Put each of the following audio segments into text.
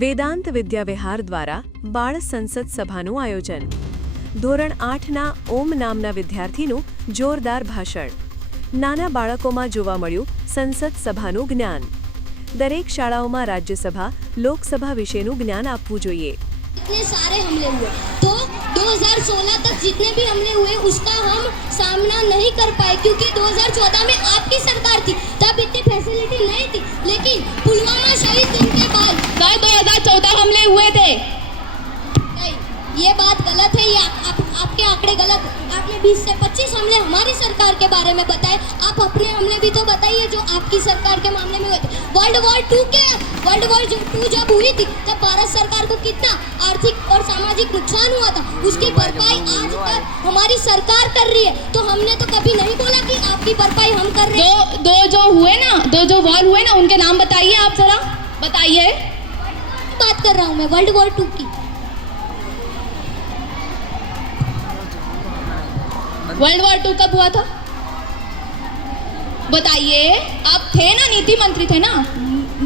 વેદાંત વિદ્યાવિહાર દ્વારા બાળ સંસદ સભાનું આયોજન. ધોરણ 8ના ઓમ નામના વિદ્યાર્થીનું જોરદાર ભાષણ. નાના બાળકોમાં જોવા મળ્યું સંસદ સભાનું જ્ઞાન. દરેક શાળાઓમાં રાજ્યસભા, લોકસભા વિશેનું જ્ઞાન આપવું જોઈએ. इतने सारे हमले हुए तो 2016 तक जितने भी हमले हुए उसका हम सामना नहीं कर पाए क्योंकि 2014 में आपकी सरकार थी, तब इतनी फैसिलिटी नहीं थी. लेकिन पुलवामा शहीद दिन के बाद 2014 हमले हुए थे. नहीं, ये बात गलत है. ये आपके आंकड़े गलत. आपने 20 से 25 हमले हमारी सरकार के बारे में बताए. आप अपने हमले भी तो बताइए जो आपकी सरकार के मामले में हुए थे. वर्ल्ड वॉर 2 जब हुई थी तब भारत सरकार को कितना आर्थिक और सामाजिक नुकसान हुआ था, उसकी भरपाई आज तक हमारी सरकार कर रही है. तो हमने तो कभी नहीं बोला कि आपकी भरपाई हम कर रहे हैं. दो जो वॉर हुए ना उनके नाम बताइए. आप जरा बताइए. बात कर रहा हूँ मैं वर्ल्ड वॉर 2 की. वर्ल्ड वॉर 2 कब हुआ था बताइए. आप थे ना, नीति मंत्री थे ना.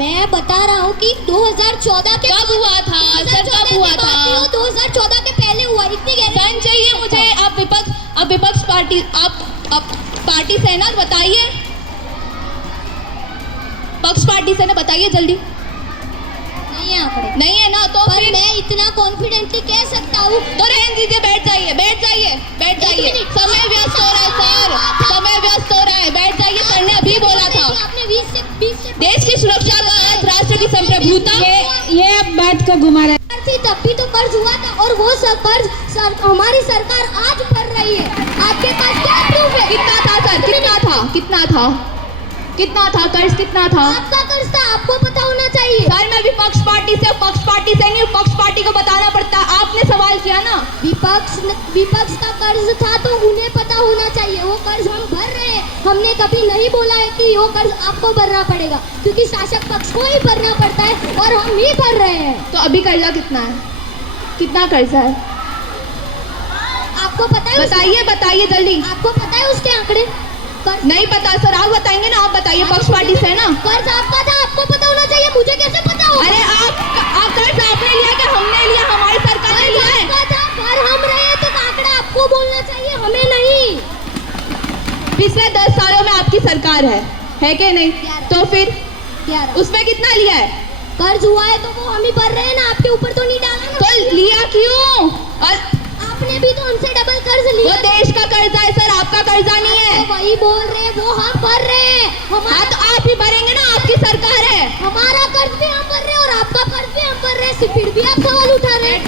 मैं बता रहा हूँ कि 2014 के कब हुआ था सर, कब हुआ था? 2014 के पहले हुआ. इतनी सन चाहिए मुझे. आप विपक्ष पार्टी, आप पार्टी से है ना, बताइए. पक्ष पार्टी से ना, बताइए जल्दी. नहीं है आंकड़े. नहीं है ना, तो पर फिर मैं इतना कॉन्फिडेंटली कह सकता हूँ. तो रहने दीजिए. बैठ जाइए. समय व्यस्त हो रहा है सर, समय व्यस्त हो रहा है. बैठ जाइए. सर ने अभी बोला था आपने 20 से देश की सुरक्षा का अर्थ राष्ट्र की संप्रभुता. ये अब बात का घुमा रहा है. थी तब भी तो कर्ज हुआ था और वो सब कर्ज हमारी सरकार आज भर रही है. आपके पास क्या प्रूफ है? कितना था सर? कितना था कर्ज? कितना था? आपका कर्ज था, आपको पता होना चाहिए. सर मैं विपक्ष पार्टी से नहीं, पक्ष पार्टी को बताना पड़ता. आपने सवाल किया ना. विपक्ष का कर्ज था तो उन्हें पता होना चाहिए. वो कर्ज हम भर रहे हैं. हमने कभी नहीं बोला है कि वो कर्ज आपको भरना पड़ेगा, क्योंकि शासक पक्ष को ही भरना पड़ता है और हम ही भर रहे हैं. तो अभी कर्जा कितना है? कितना कर्जा है आपको पता है? बताइए जल्दी. आपको पता है उसके आंकड़े? नहीं पता सर, आप बताएंगे ना. आप बताइए. पक्ष पार्टी से है ना. कर्ज आपका था, आपको पता होना चाहिए. मुझे कैसे पता होगा? अरे आप कर्ज आपने लिया कि हमने लिया? हमारी सरकार ने लिया है. आपका था, पर हम रहे तो आंकड़ा आपको बोलना चाहिए, हमें नहीं. पिछले 10 सालों में आपकी सरकार है कि नहीं? तो फिर 11 उसमें कितना लिया है? कर्ज हुआ है तो वो हम ही भर रहे हैं ना. आपके ऊपर तो नहीं डाला ना. तो लिया क्यों? और आपने भी तो हमसे डबल कर्ज लिया. वो देश का कर्जा है सर, आपका कर्जा नहीं है. तो वही बोल रहे हैं, वो हम भर रहे हैं. हाँ तो आप ही भरेंगे ना, आपकी सरकार है. हमारा कर्ज भी हम भर रहे हैं और आपका कर्ज भी हम भर रहे हैं. फिर भी आप सवाल उठा रहे हैं.